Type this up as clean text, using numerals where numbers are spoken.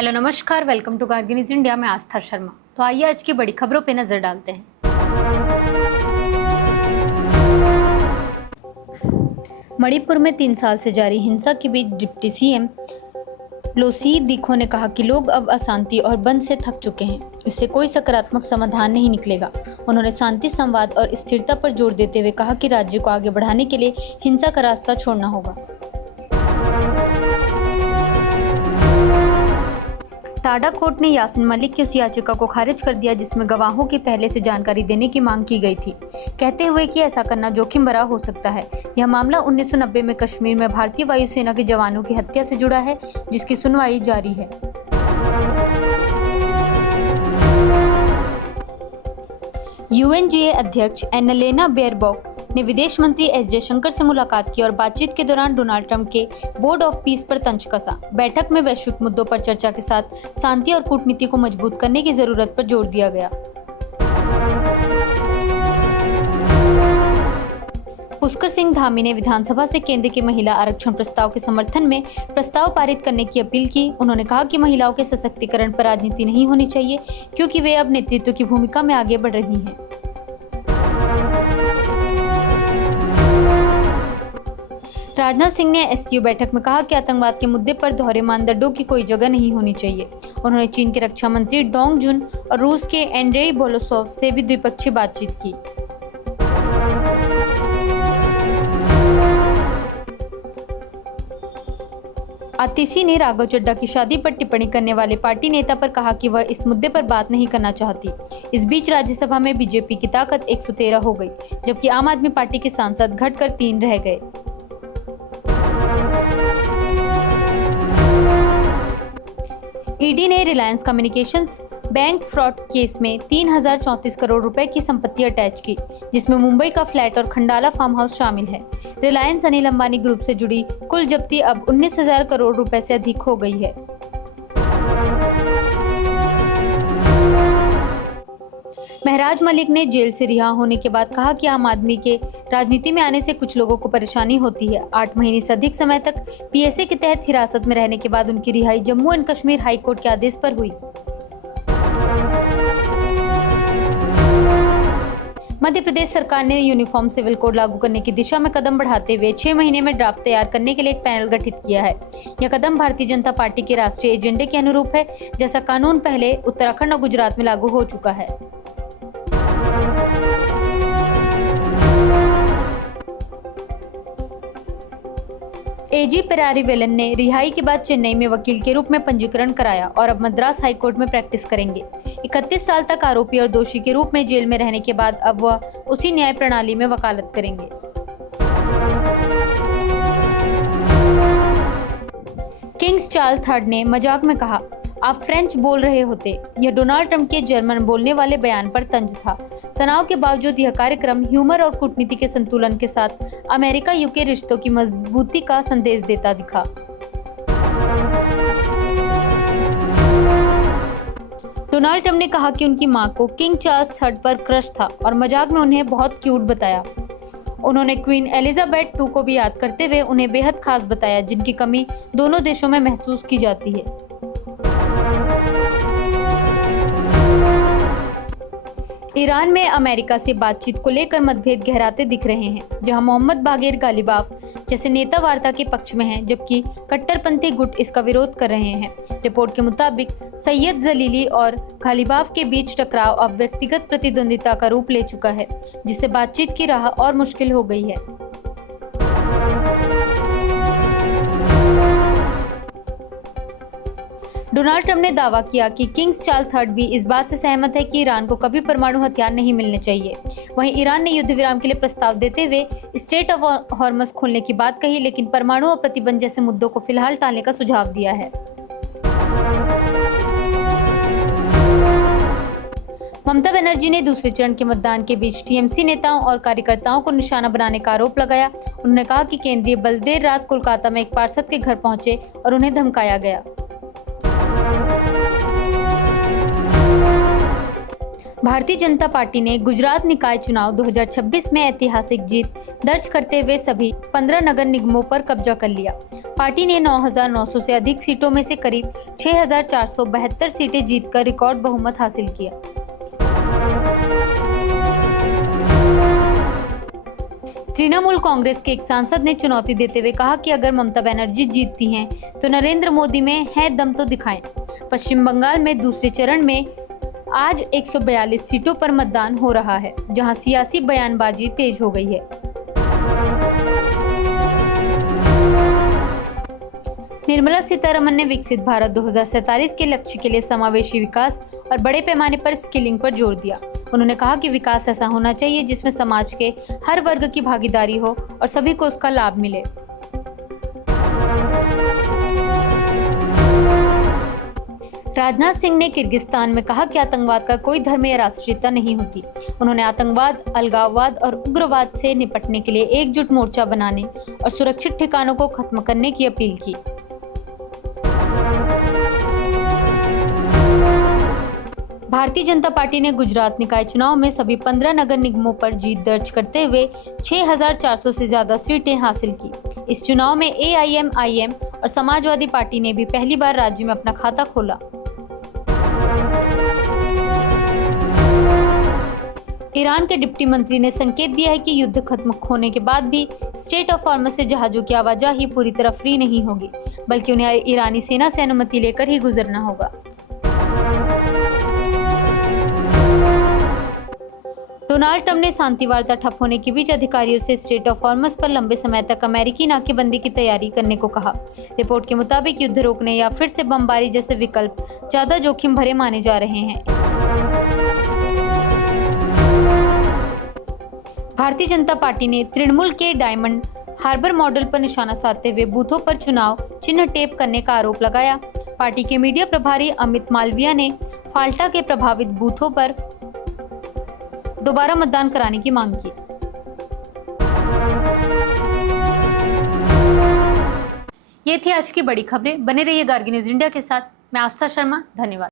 Hello नमस्कार, welcome to Kargil news India में आस्था शर्मा। तो आइए आज की बड़ी खबरों पे नजर डालते हैं। मणिपुर में 3 साल से जारी हिंसा के बीच डिप्टी सीएम लोसी दिखो ने कहा कि लोग अब अशांति और बंद से थक चुके हैं। इससे कोई सकारात्मक समाधान नहीं निकलेगा। उन्होंने शांति, संवाद और स्थिरता पर जोर देते हुए कहा कि राज्य को आगे बढ़ाने के लिए हिंसा का रास्ता छोड़ना होगा। टाडा कोर्ट ने यासीन मलिक की उस याचिका को खारिज कर दिया जिसमें गवाहों की पहले से जानकारी देने की मांग की गई थी, कहते हुए कि ऐसा करना जोखिम भरा हो सकता है। यह मामला 1990 में कश्मीर में भारतीय वायुसेना के जवानों की हत्या से जुड़ा है, जिसकी सुनवाई जारी है। यूएनजीए अध्यक्ष एनालेना बेयरबॉक ने विदेश मंत्री एस जयशंकर से मुलाकात की और बातचीत के दौरान डोनाल्ड ट्रंप के बोर्ड ऑफ पीस पर तंज कसा। बैठक में वैश्विक मुद्दों पर चर्चा के साथ शांति और कूटनीति को मजबूत करने की जरूरत पर जोर दिया गया। पुष्कर सिंह धामी ने विधानसभा से केंद्र के महिला आरक्षण प्रस्ताव के समर्थन में प्रस्ताव पारित करने की अपील की। उन्होंने कहा कि महिलाओं के सशक्तिकरण पर राजनीति नहीं होनी चाहिए, क्योंकि वे अब नेतृत्व की भूमिका में आगे बढ़ रही हैं। राजनाथ सिंह ने एससीओ बैठक में कहा कि आतंकवाद के मुद्दे पर दोहरे मानदंडों की कोई जगह नहीं होनी चाहिए। उन्होंने चीन के रक्षा मंत्री डोंग जुन और रूस के एंड्रेई बोलोसोव से भी द्विपक्षीय बातचीत की। आतिशी ने राघव चड्ढा की शादी पर टिप्पणी करने वाले पार्टी नेता पर कहा कि वह इस मुद्दे पर बात नहीं करना चाहती। इस बीच राज्यसभा में बीजेपी की ताकत 113 हो गई, जबकि आम आदमी पार्टी के सांसद घटकर 3 रह गए। ईडी ने Reliance communications bank fraud case में 3034 करोड़ रुपए की संपत्ति अटैच की, जिसमें मुंबई का फ्लैट और खंडाला फार्म हाउस शामिल है। रिलायंस अनिल अंबानी ग्रुप से जुड़ी कुल जब्ती अब 19,000 करोड़ रुपए से अधिक हो गई है। महराज मलिक ने जेल से रिहा होने के बाद कहा कि आम आदमी के राजनीति में आने से कुछ लोगों को परेशानी होती है। 8 महीने से अधिक समय तक पीएसए के तहत हिरासत में रहने के बाद उनकी रिहाई Jammu and Kashmir high court के आदेश पर हुई। मध्य प्रदेश सरकार ने यूनिफॉर्म सिविल कोड लागू करने की दिशा में कदम बढ़ाते हुए 6 महीने में ड्राफ्ट तैयार करने के लिए एक पैनल गठित किया है। यह कदम भारतीय जनता पार्टी के राष्ट्रीय एजेंडे के अनुरूप है, जैसा कानून पहले उत्तराखंड और गुजरात में लागू हो चुका है। एजी पेरारी वेलन ने रिहाई के बाद चेन्नई में वकील के रूप में पंजीकरण कराया और अब मद्रास हाईकोर्ट में प्रैक्टिस करेंगे। 31 साल तक आरोपी और दोषी के रूप में जेल में रहने के बाद अब वह उसी न्याय प्रणाली में वकालत करेंगे। किंग्स चार्ल्स III ने मजाक में कहा, आप फ्रेंच बोल रहे होते। यह डोनाल्ड ट्रंप के जर्मन बोलने वाले बयान पर तंज था। तनाव के बावजूद यह कार्यक्रम ह्यूमर और कूटनीति के संतुलन के साथ अमेरिका यूके रिश्तों की मजबूती का संदेश देता दिखा। डोनाल्ड ट्रंप ने कहा कि उनकी मां को किंग चार्ल्स III पर क्रश था और मजाक में उन्हें बहुत क्यूट बताया। उन्होंने क्वीन एलिजाबेथ II को भी याद करते हुए उन्हें बेहद खास बताया, जिनकी कमी दोनों देशों में महसूस की जाती है। ईरान में अमेरिका से बातचीत को लेकर मतभेद गहराते दिख रहे हैं, जहां मोहम्मद बागेर गालिबाफ जैसे नेता वार्ता के पक्ष में हैं, जबकि कट्टरपंथी गुट इसका विरोध कर रहे हैं। रिपोर्ट के मुताबिक सैयद जलीली और गालिबाफ के बीच टकराव अब व्यक्तिगत प्रतिद्वंदिता का रूप ले चुका है, जिससे बातचीत की राह और मुश्किल हो गई है। डोनाल्ड ट्रंप ने दावा किया कि किंग्स चार्ल्स III भी इस बात से सहमत है कि ईरान को कभी परमाणु हथियार नहीं मिलने चाहिए। वहीं ईरान ने युद्ध विराम के लिए प्रस्ताव देते हुए स्ट्रेट ऑफ हॉर्मस खोलने की बात कही, लेकिन परमाणु और प्रतिबंध जैसे मुद्दों को फिलहाल टालने का सुझाव दिया है। ममता बनर्जी ने दूसरे चरण के मतदान के बीच टीएमसी नेताओं और कार्यकर्ताओं को निशाना बनाने का आरोप लगाया। उन्होंने कहा कि केंद्रीय बल देर रात कोलकाता में एक पार्षद के घर पहुंचे और उन्हें धमकाया गया। भारतीय जनता पार्टी ने गुजरात निकाय चुनाव 2026 में ऐतिहासिक जीत दर्ज करते हुए सभी 15 नगर निगमों पर कब्जा कर लिया। पार्टी ने 9,900 से अधिक सीटों में से करीब 6,472 सीटें जीतकर रिकॉर्ड बहुमत हासिल किया। तृणमूल कांग्रेस के एक सांसद ने चुनौती देते हुए कहा कि अगर ममता बनर्जी जीतती हैं तो नरेंद्र मोदी में है दम तो दिखाएं। पश्चिम बंगाल में दूसरे चरण में आज 142 सीटों पर मतदान हो रहा है, जहां सियासी बयानबाजी तेज हो गई है। निर्मला सीतारमण ने विकसित भारत 2047 के लक्ष्य के लिए समावेशी विकास और बड़े पैमाने पर स्किलिंग पर जोर दिया। उन्होंने कहा कि विकास ऐसा होना चाहिए जिसमें समाज के हर वर्ग की भागीदारी हो और सभी को उसका लाभ मिले। राजनाथ सिंह ने किर्गिस्तान में कहा कि आतंकवाद का कोई धर्म या राष्ट्रीयता नहीं होती। उन्होंने आतंकवाद, अलगाववाद और उग्रवाद से निपटने के लिए एकजुट मोर्चा बनाने और सुरक्षित ठिकानों को खत्म करने की अपील की। भारतीय जनता पार्टी ने गुजरात निकाय चुनाव में सभी 15 नगर निगमों पर जीत दर्ज करते हुए 6,400 से ज्यादा सीटें हासिल की। इस चुनाव में AIMIM और समाजवादी पार्टी ने भी पहली बार राज्य में अपना खाता खोला। ईरान के डिप्टी मंत्री ने संकेत दिया है कि युद्ध खत्म होने के बाद भी स्टेट ऑफ हॉर्मज़ से जहाजों की आवाजाही पूरी तरह फ्री नहीं होगी, बल्कि उन्हें ईरानी सेना से अनुमति लेकर ही गुजरना होगा। डोनाल्ड ट्रंप ने शांति वार्ता ठप होने के बीच अधिकारियों से स्टेट ऑफ हॉर्मज़ पर लंबे समय तक अमेरिकी नाकेबंदी की तैयारी करने को कहा। रिपोर्ट के मुताबिक युद्ध रोकने या फिर से बमबारी जैसे विकल्प ज्यादा जोखिम भरे माने जा रहे हैं। भारतीय जनता पार्टी ने तृणमूल के डायमंड हार्बर मॉडल पर निशाना साधते हुए बूथों पर चुनाव चिन्ह टेप करने का आरोप लगाया। पार्टी के मीडिया प्रभारी अमित मालविया ने फाल्टा के प्रभावित बूथों पर दोबारा मतदान कराने की मांग की। ये थी आज की बड़ी खबरें। बने रहिए गार्गी न्यूज इंडिया के साथ। मैं आस्था शर्मा, धन्यवाद।